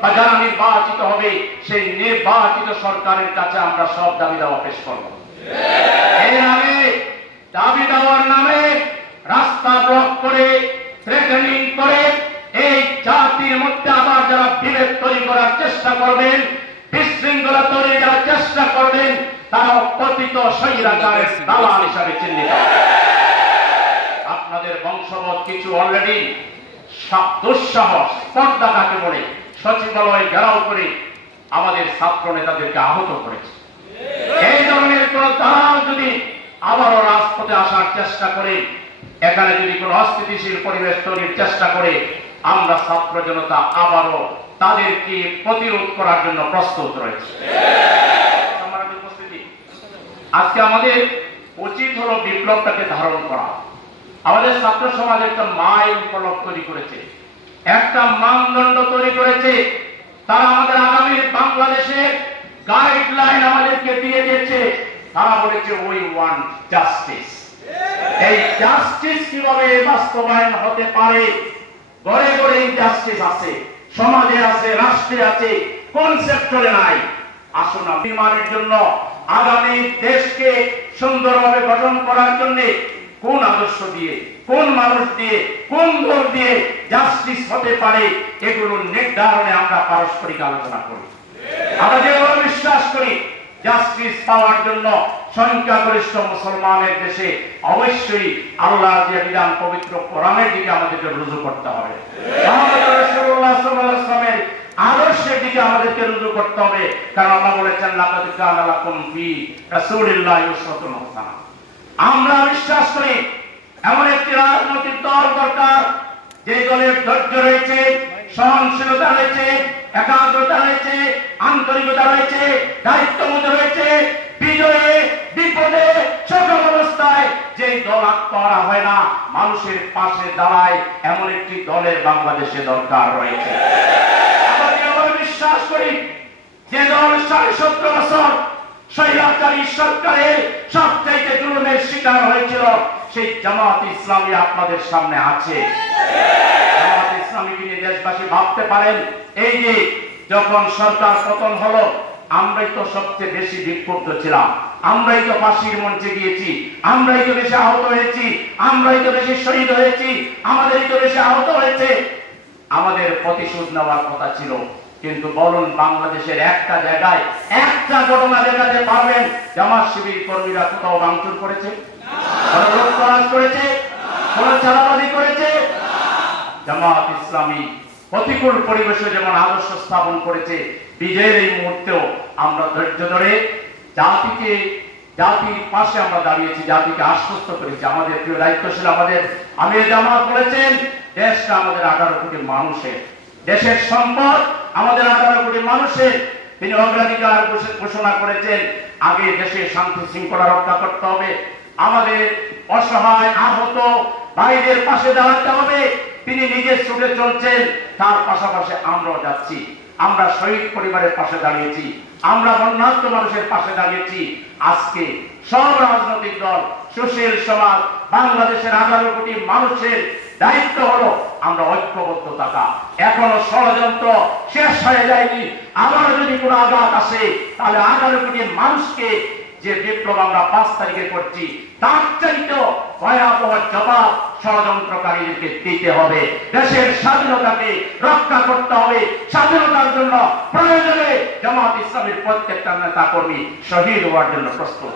বা যারা নির্বাচিত হবে সেই নির্বাচিত সরকারের কাছে আমরা সব দাবি দাওয়া পেশ করব। এর নামে দাবি দেওয়ার নামে রাস্তা ব্লক করে থ্রেটেনিং করে এই জাতির মধ্যে আবার যারা বিভেদ তৈরি করার চেষ্টা করবেন, বিশৃঙ্খলা তৈরি করার চেষ্টা করবেন, তারা পতিত স্বৈরাচারের দালাল হিসাবে চিহ্নিত। আপনাদের বংশবৎ কিছু অলরেডি দুঃসাহস স্পর্ধা কাকে বলে সচিবালয় ঘেরাও করে আমাদের ছাত্র নেতাদেরকে আহত করেছে। এই ধরনের কোন দালাল যদি আবারও রাজপথে আসার চেষ্টা করে, এখানে যদি কোন অস্থিতিশীল পরিবেশ তৈরির চেষ্টা করে, আমরা ছাত্র জনতা আবারও তাদেরকে প্রতিরোধ করার জন্য প্রস্তুত রয়েছে। আজকে আমাদের উচিত হলো বিপ্লবটাকে ধারণ করা। আমাদের ছাত্র সমাজ একটা মাইল ফলক তৈরি করেছে, একটা মানদণ্ড তৈরি করেছে। তারা আমাদের আগামী বাংলাদেশের গাইডলাইন আমাদেরকে দিয়ে দিয়েছে। তারা বলেছে উই ওয়ান্ট জাস্টিস। এই জাস্টিস কিভাবে বাস্তবায়ন হতে পারে? ঘরে ঘরে জাস্টিস আছে, সমাজে আছে, রাষ্ট্রে আছে, কোন সেক্টরে নাই? আসুন নির্মাণের জন্য, আগামী দেশকে সুন্দরভাবে গঠন করার জন্য কোন আদর্শ দিয়ে, কোন মানুষ দিয়ে, কোন দল দিয়ে জাস্টিস হতে পারে, এগুলো নির্ধারণে আমরা পারস্পরিক আলোচনা করি। আমরা যেভাবে বিশ্বাস করি জাস্টিস পাওয়ার জন্য সংখ্যাগরিষ্ঠ মুসলমানের দেশে অবশ্যই আল্লাহর যে বিধান পবিত্র কোরআনের দিকে আমাদেরকে রুজু করতে হবে, মুহাম্মদ রাসূলুল্লাহ সাল্লাল্লাহু আলাইহি ওয়াসাল্লামের আদর্শের দিকে আমাদেরকে রুজু করতে হবে। কারণ আল্লাহ বলেছেন লাকাদ কানা লাকুম ফি রাসূলিল্লাহি উসওয়াতুন হাসানাহ। আমরা বিশ্বাস করি এমন একটি রাজনৈতিক দল দরকার যে দলের ধৈর্য রয়েছে, সহনশীলতা রয়েছে, একাগ্রতা রয়েছে, আন্তরিকতা রয়েছে, দায়িত্ববোধ রয়েছে। বিজয়ে বিপদে সকল অবস্থায় যে দল আত্মহারা হয় না, মানুষের পাশে দাঁড়ায়, এমন একটি দলের বাংলাদেশে দরকার রয়েছে। আমরা বিশ্বাস করি যে দল ৭৭ বছর স্বৈরাচারী সরকারের সবচাইতে জুলুমের শিকার হয়েছিল, সেই জামাত ইসলামী আপনাদের সামনে আছে। জামাত ইসলামীকে নিয়ে দেশবাসী ভাবতে পারেন, এই যে যখন সরকার পতন হলো, আমরাই তো সবচেয়ে বেশি বিক্ষুব্ধ ছিলাম, আমরাই তো ফাঁসির মঞ্চে গিয়েছি, আমরাই তো বেশি আহত হয়েছি, আমরাই তো বেশি শহীদ হয়েছি, আমাদেরই তো বেশি আহত হয়েছে। আমাদের প্রতিশোধ নেওয়ার কথা ছিল, কিন্তু বলুন বাংলাদেশের একটা জায়গায় একটা ঘটনা দেখাতে পারবেন জামাত শিবির কর্মীরা কোথাও ভাঙচুর করেছে, কোন লুটতরাজ করেছে, কোন চাঁদাবাজি করেছে? জামাত ইসলামী প্রতিকূল পরিবেশে যেমন আদর্শ স্থাপন করেছে, বিজয়ের এই মুহূর্তেও আমরা ধৈর্য ধরে জাতির পাশে আমরা দাঁড়িয়েছি, জাতিকে আশ্বস্ত করেছি। আমাদের প্রিয় দায়িত্বশীল আমাদের আমির জামাত বলেছেন, দেশটা আমাদের 18 কোটি মানুষের, দেশের সম্পদ আমাদের 18 কোটি মানুষের। তিনি অগ্রাধিকার ঘোষণা করেছেন, আগে দেশে শান্তি শৃঙ্খলা রক্ষা করতে হবে, আমাদের অসহায় আহত ভাইদের পাশে দাঁড়াতে হবে। তিনি নিজে ছুটে চলছেন, তার পাশাপাশি আমরাও যাচ্ছি। আমরা শহীদ পরিবারের পাশে দাঁড়িয়েছি, আমরা বন্যার্ত মানুষের পাশে দাঁড়িয়েছি। আজকে সব রাজনৈতিক দল, সুশীল সমাজ, বাংলাদেশের 18 কোটি মানুষের দায়িত্ব হলো আমরা ঐক্যবদ্ধ থাকা। এখনো ষড়যন্ত্র শেষ হয়ে যায়নি। আবার যদি কোনো আঘাত আসে, তাহলে 18 কোটি মানুষকে যে বিপ্লব আমরা 5 তারিখে করছি, তার চাইতেও ভয়াবহ জবাব ষড়যন্ত্রকারীদেরকে দিতে হবে। দেশের স্বাধীনতাকে রক্ষা করতে হবে। স্বাধীনতার জন্য প্রয়োজনে জামাত ইসলামের প্রত্যেকটা নেতা কর্মী শহীদ হওয়ার জন্য প্রস্তুত।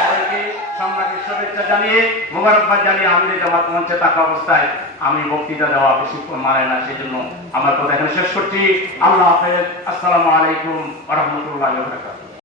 সবাইকে সংগ্রামী শুভেচ্ছা জানিয়ে, মোবারকবাদ জানিয়ে আমির জামাত মঞ্চে থাকা অবস্থায় আমি বক্তৃতা দেওয়া বেশিক্ষণ মানে না, সেই জন্য আমার কথা এখানে শেষ করছি। আল্লাহ হাফেজ। আসসালামু আলাইকুম ওয়া রাহমাতুল্লাহি ওয়া বারাকাতুহু।